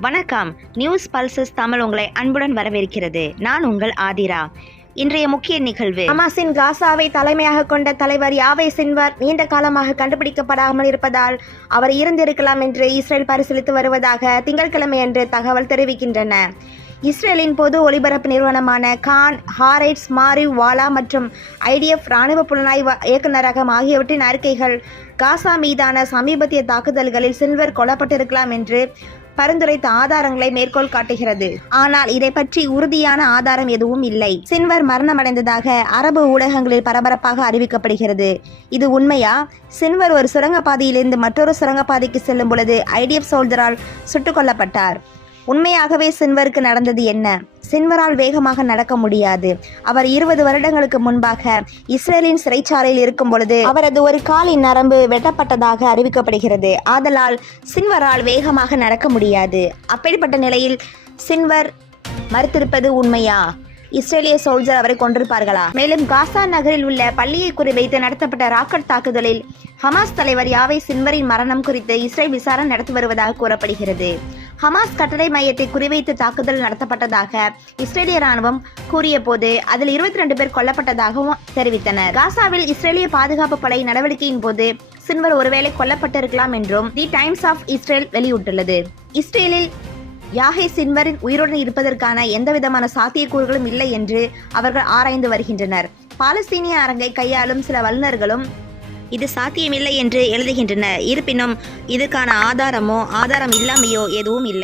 வணக்கம். News pulses Tamil உங்களை அன்புடன் வரவேற்கிறது. நான் உங்கள் ஆதிரா. இன்றைய முக்கிய நிகழ்வு. ஹமாஸின் காசாவை தலைமையாக கொண்ட தலைவர் யாவை சின்வர் நீண்ட காலமாக கண்டுபிடிக்கப்படாமல் இருப்பதால் அவர் இருந்திருக்கலாம் என்று இஸ்ரேல் பரிசீலித்து வருவதாக திங்கட்கிழமையன்று தகவல் தெரிவிக்கின்றன. இஸ்ரேலின் பொது ஒலிபரப்பு நிறுவனமான கான் ஹாரைட்ஸ் மாரிவ் வாலா மற்றும் ஐடிஎஃப் இராணுவ புலனாய்வு இயக்குநரகம் ஆகியவற்றின் அறிக்கைகள் காசா மீதான சமீபத்திய தாக்குதல்களில் சில்வர் கொல்லப்பட்டிருக்கலாம் என்று பரிந்துரைத்த ஆதாரங்களை மேற்கோள் காட்டுகிறது. ஆனால் இதை பற்றி உறுதியான ஆதாரம் எதுவும் இல்லை. சின்வர் மரணமடைந்ததாக அரபு ஊடகங்களில் பரபரப்பாக அறிவிக்கப்படுகிறது. இது உண்மையா? சின்வர் ஒரு சுரங்கப்பாதையிலிருந்து மற்றொரு சுரங்கப்பாதைக்கு செல்லும் பொழுது ஐடிஎஃப் சோல்ஜரால் சுட்டுக் கொல்லப்பட்டார். உண்மையாகவே சின்வருக்கு நடந்தது என்ன? சின்வரால் வேகமாக நடக்க முடியாது. அவர் இருபது வருடங்களுக்கு முன்பாக இஸ்ரேலின் சிறைச்சாலையில் இருக்கும் பொழுது அவரது ஒரு காலின் நரம்பு வெட்டப்பட்டதாக அறிவிக்கப்படுகிறது. ஆதலால் சின்வரால் வேகமாக நடக்க முடியாது. அப்படிப்பட்ட நிலையில் சின்வர் மறுத்திருப்பது உண்மையா? இஸ்ரேலிய சோல்ஜர் அவரை கொண்டிருப்பார்களா மேலும் காசா நகரில் உள்ள பள்ளியை குறிவைத்து நடத்தப்பட்ட ராக்கெட் தாக்குதலில் ஹமாஸ் தலைவர் யாவை சின்வரின் மரணம் குறித்து இஸ்ரேல் விசாரணை நடத்தி வருவதாக கூறப்படுகிறது. ஹமாஸ் கட்டளை மையத்தை குறிவைத்து தாக்குதல் நடத்தப்பட்டதாக இஸ்ரேலிய ராணுவம் கூறிய போது அதில் இருபத்தி ரெண்டு பேர் கொல்லப்பட்டதாகவும் தெரிவித்தனர். காசாவில் இஸ்ரேலிய பாதுகாப்பு படை நடவடிக்கையின் போது சின்வர் ஒருவேளை கொல்லப்பட்டிருக்கலாம் என்றும் தி டைம்ஸ் ஆஃப் இஸ்ரேல் வெளியிட்டுள்ளது. இஸ்ரேலில் யாகை சின்வரின் உயிருடன் இருப்பதற்கான எந்தவிதமான சாத்தியக்கூறுகளும் இல்லை என்று அவர்கள் ஆராய்ந்து வருகின்றனர். பாலஸ்தீனிய அரங்கை கையாளும் சில வல்லுநர்களும் இது சாத்தியமில்லை என்று எழுதுகின்றனர் இருப்பினும் இதுக்கான ஆதாரமோ ஆதாரம் இல்லாமையோ எதுவும் இல்லை.